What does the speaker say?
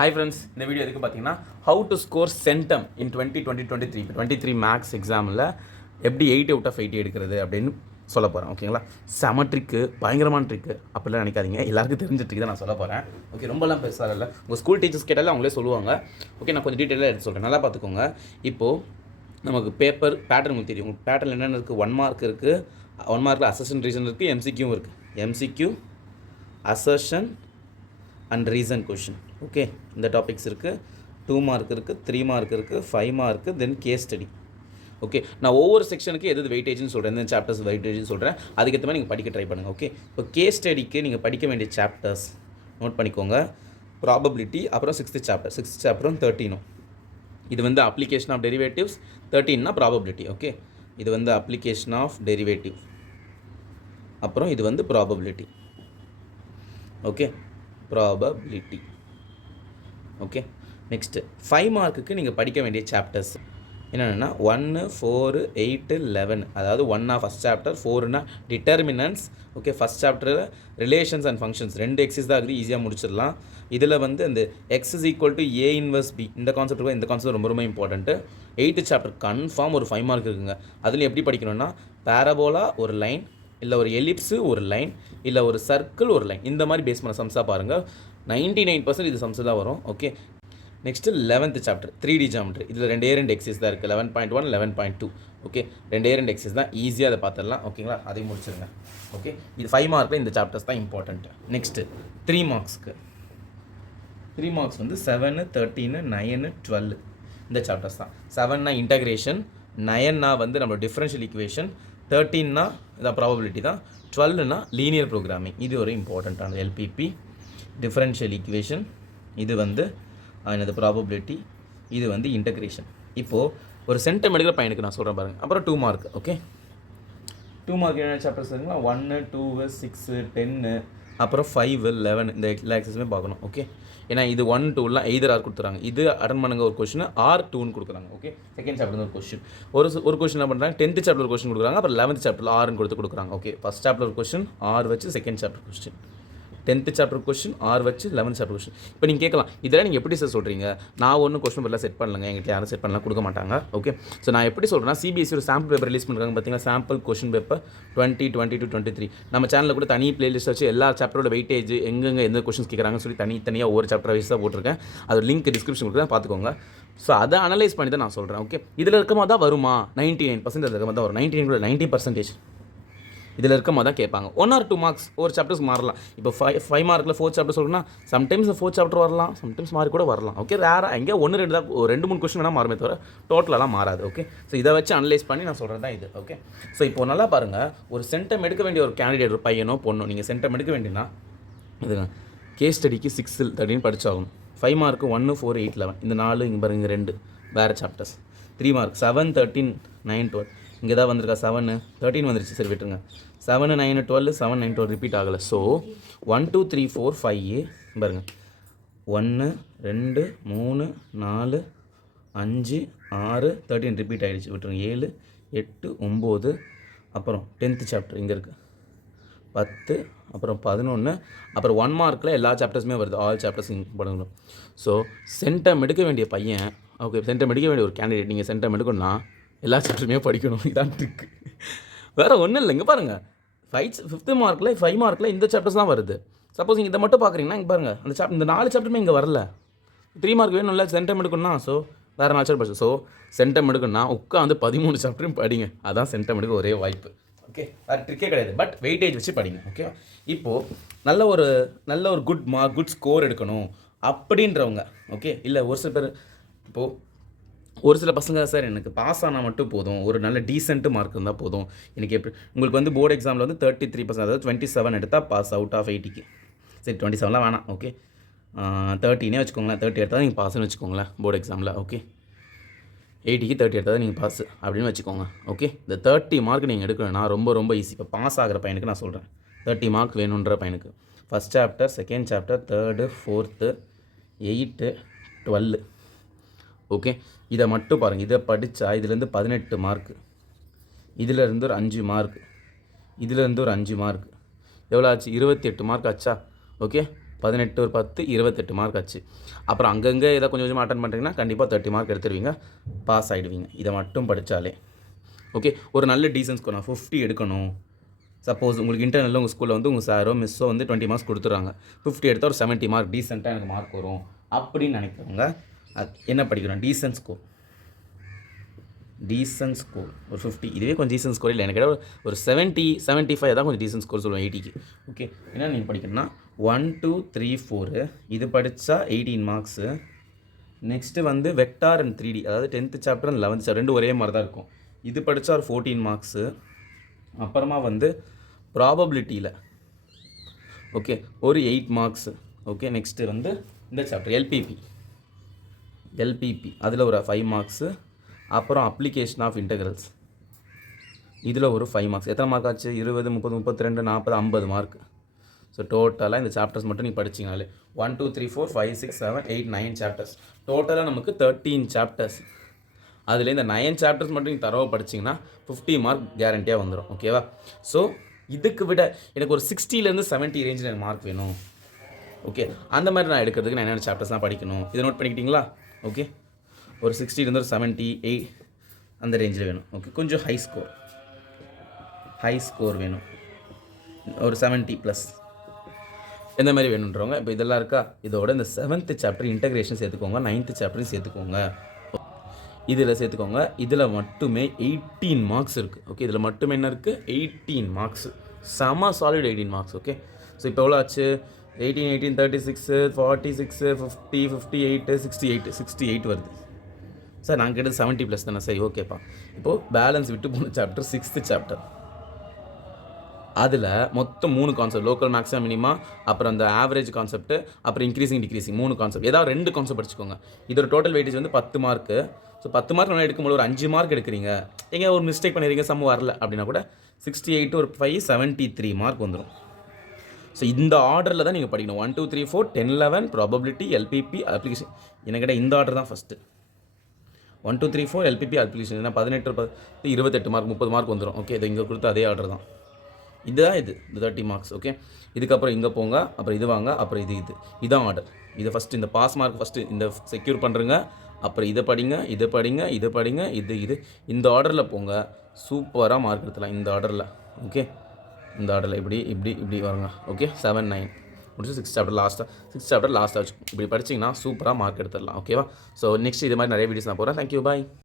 Hi friends, இந்த video எதுக்கு பார்த்தீங்கன்னா how to score Centum in 2023 maths எக்ஸாமில் எப்படி 8 out of 80 எடுக்கிறது அப்படின்னு சொல்ல போகிறேன். ஓகேங்களா? செம ட்ரிக்கு, பயங்கரமான ட்ரிக்கு அப்படிலாம் நினைக்காதீங்க. எல்லாருக்கும் தெரிஞ்ச ட்ரிக் தான் நான் சொல்ல போகிறேன். ஓகே, ரொம்பலாம் பேசாத இல்லை. உங்கள் ஸ்கூல் டீச்சர்ஸ் கேட்டாலே அவங்களே சொல்லுவாங்க. ஓகே, நான் கொஞ்சம் டீட்டெயிலாக எடுத்து சொல்கிறேன், நல்லா பார்த்துக்கோங்க. இப்போது நமக்கு பேட்டர்ன் உங்களுக்கு தெரியும். உங்கள் பேட்டர்ன் என்னென்ன இருக்குது? 1 மார்க் இருக்குது, 1 மார்க்கில் அசர்ஷன் ரீசன் இருக்குது, எம்சிக்யூவும் இருக்குது. MCQ, assertion and reason question. Okay, இந்த டாபிக்ஸ் இருக்குது. 2 மார்க் இருக்குது, 3 மார்க் இருக்குது, 5 மார்க்கு, தென் கேஸ் ஸ்டடி. ஓகே, நான் ஒவ்வொரு செக்ஷனுக்கு எது வெயிட்டேஜ்னு சொல்கிறேன், எந்த சாப்டர்ஸ் வெயிட்டேஜ்னு சொல்கிறேன், அதுக்கேற்ற மாதிரி நீங்கள் படிக்க ட்ரை பண்ணுங்கள். ஓகே, இப்போ கேஸ் ஸ்டடிக்கு நீங்கள் படிக்க வேண்டிய சாப்டர்ஸ் நோட் பண்ணிக்கோங்க. ப்ராபபிலிட்டி, அப்புறம் 6th சாப்டரும் 13ம். இது வந்து அப்ளிகேஷன் ஆஃப் டெரிவேட்டிவ்ஸ், 13னா ப்ராபபிலிட்டி. ஓகே, இது வந்து அப்ளிகேஷன் ஆஃப் டெரிவேட்டிவ், அப்புறம் இது வந்து probability. Okay, probability. Okay, next 5 மார்க்குக்கு நீங்கள் படிக்க வேண்டிய சாப்டர்ஸ் என்னென்னா 1, 4, 8, 11. அதாவது 1 ஃபஸ்ட் சாப்டர், 4னா determinants. Okay, first chapter relations and functions 2 exercises தான் இருக்குது, ஈஸியாக முடிச்சிடலாம். இதில் வந்து இந்த X is equal to A inverse B, இந்த கான்செப்ட் ரொம்ப ரொம்ப இம்பார்ட்டன்ட்டு. 8th சாப்டர் கன்ஃபார்ம் ஒரு 5 மார்க் இருக்குங்க. அதில் எப்படி படிக்கணும்னா பேரபோலா ஒரு லைன், இல்லை ஒரு எலிப்ஸு ஒரு லைன், இல்லை ஒரு சர்க்கிள் ஒரு லைன், இந்த மாதிரி பேஸ் பண்ண சம்ஸாக பாருங்கள். 99% இது சம்ஸ் தான் வரும். Okay, next 11th chapter 3D geometry. இதில் 2 எக்ஸஸ் தான் இருக்குது, 11.1, 11.2. ஓகே, 2 எக்ஸஸ் தான், ஈஸியாக அதை பார்த்துடலாம். ஓகேங்களா, அதையும் முடிச்சிருங்க. ஓகே, இது 5 மார்க்கில் இந்த சாப்டர்ஸ் தான் இம்பார்ட்டன்ட். நெக்ஸ்ட்டு 3 மார்க்ஸ்க்கு 3 மார்க்ஸ் வந்து 7, 13, 9, 12 இந்த சாப்டர்ஸ் தான். 7னா இன்டகிரேஷன், 9னா வந்து நம்ம டிஃப்ரென்ஷியல் ஈக்குவேஷன், 13னா இதான் ப்ராபபிலிட்டி தான், 12னா லீனியர் ப்ரோக்ராமிங். இது ஒரு இம்பார்ட்டண்ட்டான எல்பிபி, டிஃப்ரென்ஷியல் ஈக்குவேஷன், இது வந்து என்னது ப்ராபபிலிட்டி, இது வந்து இன்டகிரேஷன். இப்போது ஒரு சென்டம் எடுக்கிற பையனுக்கு நான் சொல்கிறேன் பாருங்கள். அப்புறம் 2 மார்க். ஓகே, 2 மார்க் என்ன சாப்டர்ஸ் இருக்குங்களா? 1, 2, 6, 10, அப்புறம் 5, 11 இந்த எல்லா எக்ஸஸுமே பார்க்கணும். ஓகே, ஏன்னா இது 1, 2லாம் எய்தர் ஆர் கொடுத்துறாங்க. இது அட்டன் பண்ணுங்க ஒரு கொஸ்டின், ஆர் 2ன்னு கொடுக்குறாங்க. ஓகே, செகண்ட் சாப்டர் ஒரு கொஸ்டின், ஒரு கொஸ்டின் என்ன பண்ணுறாங்க, 10th சாப்டர் ஒரு கொஸ்டின் கொடுக்குறாங்க, அப்புறம் 11th சாப்டரில் ஆர்னு கொடுக்குறாங்க. ஓகே, ஃபஸ்ட் சாப்டர் ஒரு கொஸ்டின் ஆர் வச்சு, second chapter question 10th chapter question or வச்சு, 11th சாப்டர் கொஸ்டின். இப்போ நீங்கள் கேட்கலாம், இதெல்லாம் நீங்கள் எப்படி சார் சொல்கிறீங்க? நான் ஒன்றும் கொஸ்டின் பேப்பர்லாம் செட் பண்ணலங்க, எங்கிட்ட யாரும் செட் பண்ணலாம், கொடுக்க மாட்டாங்க. ஓகே, ஸோ நான் எப்படி சொல்கிறேன்னா, CBSE ஒரு சாம்பிள் பேப்பர் ரிலீஸ் பண்ணுறாங்க பார்த்தீங்கன்னா, சாம்பிள் கொஸ்டின் பேப்பர் 2020 to 23. நம்ம சேனலில் கூட தனி பிளேலிஸ்ட் வச்சு எல்லா சாப்டரோட வெயிட்டேஜ் எங்கெங்கே எந்த கொஸ்டின்ஸ் கேட்குறாங்கன்னு சொல்லி தனியாக ஒவ்வொரு சாப்டர் வைஸாக போட்டிருக்கேன். அது லிங்க் டிஸ்கிரிப்ஷன் கொடுக்குறேன், பார்த்துக்கோங்க. ஸோ அதை அனலைஸ் பண்ணி தான் நான் சொல்கிறேன். ஓகே, இதில் இருக்க மாதிரி தான் வருமா? 99% அதில் இருக்க மாதிரி தான் வரும். 90% இதில் இருக்க மாதிரி தான் கேட்பாங்க. 1 or 2 மார்க்ஸ் ஒரு சாப்டர்ஸ் மாறலாம். இப்போ 5 மார்க்கில் 4 சாப்டர் சொல்லுன்னா சம்டைம்ஸ் 4 சாப்டர் வரலாம், சம்டைம்ஸ் மாறி கூட வரலாம். ஓகே, ரேராக எங்கே 1, 2 தான், 2, 3 கொஸ்டின் வேணால் மாறுமே தவிர டோட்டலாலாம் மாறாது. ஓகே, ஸோ இதை வச்சு அனலைஸ் பண்ணி நான் சொல்கிறது தான் இது. ஓகே, ஸோ இப்போ நல்லா பாருங்கள், ஒரு சென்டம் எடுக்க வேண்டிய ஒரு கேண்டிடேட், ஒரு பையனோ பொண்ணோ, நீங்கள் சென்டம் எடுக்க வேண்டியனா இது கேஸ் ஸ்டடிக்கு 6, 13 படிச்சாகணும். 5 மார்க்கு 1, 4, 8, 11 இந்த 4 இங்கே பாருங்க, 2 வேறு சாப்டர்ஸ். 3 மார்க் 7, 13, 9, 12 இங்கே தான் வந்திருக்கா, 7, 13 வந்துருச்சு, சரி விட்டுருங்க. 7, 9, 12, 7, 9, 12 ரிப்பீட் ஆகலை. ஸோ 1, 2, 3, 4, 5 பாருங்கள், 1, 2, 3, 4, 5, 6, 13 ரிப்பீட் ஆகிடுச்சு, விட்டுருங்க. 7, 8, 9, அப்புறம் 10th சாப்டர் இங்கே இருக்குது 10, அப்புறம் 11, அப்புறம் 1 மார்க்கில் எல்லா சாப்டர்ஸுமே வருது, ஆல் சாப்டர்ஸ் படிக்கணும். ஸோ சென்டம் எடுக்க வேண்டிய பையன், ஓகே, சென்டம் எடுக்க வேண்டிய ஒரு கேண்டிடேட், நீங்கள் சென்டம் எடுக்கணும்னா எல்லா சாப்டருமே படிக்கணும். இதான் ட்ரிக்கு, வேறு ஒன்றும் இல்லை. இங்கே பாருங்கள், 5th மார்க்கில் 5 மார்க்கில் இந்த சாப்டர்ஸ் தான் வருது. சப்போஸ் நீங்கள் இதை மட்டும் பார்க்குறீங்கன்னா இங்கே பாருங்கள், இந்த 4 சாப்டருமே இங்கே வரல. 3 மார்க் வேணும் இல்லை, சென்டம் எடுக்கணும்னா ஸோ வேறு 4 சாப்டர். ஸோ சென்டம் எடுக்கணும்னா உட்காந்து 13 சாப்டரும் படிங்க, அதான் சென்டம் எடுக்க ஒரே வாய்ப்பு. ஓகே, வேறு ட்ரிக்கே கிடையாது, பட் வெயிட்டேஜ் வச்சு படிங்க. ஓகே, இப்போது நல்ல ஒரு குட் ஸ்கோர் எடுக்கணும் அப்படின்றவங்க, ஓகே, இல்லை ஒரு சில பேர், இப்போது ஒரு சில பசங்க சார் எனக்கு பாஸ் ஆனால் மட்டும் போதும், ஒரு நல்ல டீசென்ட் மார்க் இருந்தால் போதும், எனக்கு எப்படி உங்களுக்கு வந்து போர்டு எக்ஸாமில் வந்து 33%, அதாவது 27 எடுத்தால் பாஸ் அவுட் ஆஃப் 80க்கு. சரி, 27லாம் வேணாம். ஓகே, 30 வச்சுக்கோங்களேன், 30 எடுத்தால் நீங்கள் பாஸ்ன்னு வச்சுக்கோங்களேன் போர்டு எக்ஸாமில். ஓகே, 80க்கு 30 எடுத்தால் நீங்கள் பாஸ் அப்படின்னு வச்சுக்கோங்க. ஓகே, இந்த 30 மார்க் நீங்கள் எடுக்கணும்னா ரொம்ப ரொம்ப ஈஸி. இப்போ பாஸ் ஆகிற பையனுக்கு நான் சொல்கிறேன், 30 மார்க் வேணுன்ற பையனுக்கு first chapter, second chapter, 3rd, 4th, 8, 12. Okay, இதை மட்டும் பாருங்கள், இதை படித்தா இதுலேருந்து 18 மார்க்கு, இதிலேருந்து ஒரு 5 மார்க், இதிலேருந்து ஒரு 5 மார்க், எவ்வளோ ஆச்சு? 28 மார்க் ஆச்சா? ஓகே, 18 ஒரு 10 28 மார்க் ஆச்சு. அப்புறம் அங்கங்கே ஏதோ கொஞ்சம் கொஞ்சமாக அட்டன் பண்ணுறீங்கன்னா கண்டிப்பாக 30 மார்க் எடுத்துருவீங்க, பாஸ் ஆகிடுவீங்க. இதை மட்டும் படித்தாலே ஓகே. ஒரு நல்ல டீசன்ட் ஸ்கோர் நான் 50 எடுக்கணும். சப்போஸ் உங்களுக்கு இன்டர்னலில் உங்கள் ஸ்கூலில் வந்து உங்கள் சாரோ மிஸ்ஸோ வந்து 20 மார்க்ஸ் கொடுத்துறாங்க, 50 எடுத்தால் ஒரு 70 மார்க் டீசெண்டாக எனக்கு மார்க் வரும் அப்படின்னு நினைக்கிறவங்க என்ன படிக்கணும்? டீசன்ட் ஸ்கோர் ஒரு 50. இதுவே கொஞ்சம் டீசன்ட் ஸ்கோர் இல்லை, எனக்கு ஒரு 70 75 தான் கொஞ்சம் டீசன்ட் ஸ்கோர் சொல்லுவேன் 80க்கு. ஓகே, என்ன நீங்கள் படிக்கணும்னா 1 2 3 4 இது படித்தா 18 மார்க்ஸு. நெக்ஸ்ட்டு வந்து வெக்டார் அண்ட் 3D, அதாவது 10th chapter and 11th chapter ரெண்டு ஒரே மாதிரி தான் இருக்கும். இது படித்தா ஒரு 14 மார்க்ஸு. அப்புறமா வந்து ப்ராபபிலிட்டியில் ஓகே ஒரு 8 மார்க்ஸு. ஓகே, நெக்ஸ்ட்டு வந்து இந்த சாப்டர் எல்பிபி அதில் ஒரு 5 மார்க்ஸு. அப்புறம் அப்ளிகேஷன் ஆஃப் இன்டெக்ரல்ஸ் இதில் ஒரு 5 மார்க்ஸ். எத்தனை மார்க் ஆச்சு? 20 30 32 40 50 மார்க். ஸோ டோட்டலாக இந்த சாப்டர்ஸ் மட்டும் நீங்கள் படிச்சிங்கனாலே 1 2 3 4 5 6 7 8 9 சாப்டர்ஸ், டோட்டலாக நமக்கு 13 சாப்டர்ஸ். அதில் இந்த 9 சாப்டர்ஸ் மட்டும் நீங்கள் தரவாக படிச்சிங்கன்னா 50 மார்க் கேரண்டியாக வந்துடும். ஓகேவா? ஸோ இதுக்கு விட எனக்கு ஒரு 60லேருந்து 70 ரேஞ்சில் எனக்கு மார்க் வேணும். ஓகே, அந்த மாதிரி நான் எடுக்கிறதுக்கு நான் என்னென்ன சாப்டர்ஸ்லாம் படிக்கணும் இதை நோட் பண்ணிக்கிட்டீங்களா? ஓகே, ஒரு 60லேருந்து ஒரு 78 அந்த ரேஞ்சில் வேணும். ஓகே, கொஞ்சம் ஹை ஸ்கோர் வேணும், ஒரு 70+ இந்த மாதிரி வேணுன்றவங்க இப்போ இதெல்லாம் இருக்கா? இதோட இந்த 7th சாப்டர் இன்டெகிரேஷன் சேர்த்துக்கோங்க, 9th சாப்டரையும் சேர்த்துக்கோங்க. இதில் சேர்த்துக்கோங்க. இதில் மட்டுமே 18 மார்க்ஸ் இருக்குது. ஓகே, இதில் மட்டுமே என்ன இருக்குது? 18 மார்க்ஸ். செம சாலிட் 18 மார்க்ஸ். ஓகே, ஸோ இப்போ எவ்வளோ ஆச்சு? 18 18 36 46 50 58 68 வருது. சார் நாங்கள் கேட்டது 70+ தானே? சரி, ஓகேப்பா. இப்போது பேலன்ஸ் விட்டு போன சாப்டர் 6th சாப்டர். அதில் மொத்தம் 3 கான்செப்ட், லோக்கல் மேக்ஸிமம் மினிமா, அப்புறம் அந்த ஆவரேஜ் கான்செப்ட், அப்புறம் இன்க்ரீசிங் டிக்ரீசிங் 3 கான்செப்ட். ஏதாவது 2 கான்செப்ட் படிச்சுக்கோங்க. இதோட டோட்டல் வெயிட்டேஜ் வந்து 10 மார்க்கு. ஸோ 10 மார்க் நம்ம எடுக்கும்போது ஒரு 5 மார்க் எடுக்கிறீங்க, எங்கே ஒரு மிஸ்டேக் பண்ணிடுறீங்க, சம் வரல அப்படின்னா கூட 68 ஒரு 5 73 மார்க் வந்துடும். ஸோ இந்த ஆர்டரில் தான் நீங்கள் படிக்கணும். 1 2 3 4 10 11 ப்ராபபிலிட்டி எல்பிபி அப்ளிகேஷன். எனக்கு இந்த ஆர்டர் தான் ஃபஸ்ட்டு. 1 2 3 4 LPP application. ஏன்னா 18 28 மார்க் 30 மார்க் வந்துடும். ஓகே, இது இங்கே கொடுத்த அதே ஆர்டர் தான். இதுதான் இந்த 30 மார்க்ஸ். ஓகே, இதுக்கப்புறம் இங்கே போங்க, அப்புறம் இது வாங்க, அப்புறம் இதான் ஆர்டர். இதை ஃபஸ்ட்டு இந்த பாஸ் மார்க் ஃபஸ்ட்டு இந்த செக்யூர் பண்ணுறங்க, அப்புறம் இதை படிங்க, இது இந்த ஆர்டரில் போங்க. சூப்பராக மார்க் எடுத்துலாம் இந்த ஆர்டரில். ஓகே, இந்த ஆர்டரில் இப்படி வருங்க. ஓகே, 7 9 முடிச்சு 6th சாப்டர் லாஸ்ட்டாக வச்சு இப்படி படிச்சிங்கன்னா சூப்பராக மார்க் எடுத்துடலாம். ஓகேவா? ஸோ நெக்ஸ்ட் இது மாதிரி நிறைய வீடியோஸ் நான் போகிறேன். தேங்க்யூ, பாய்.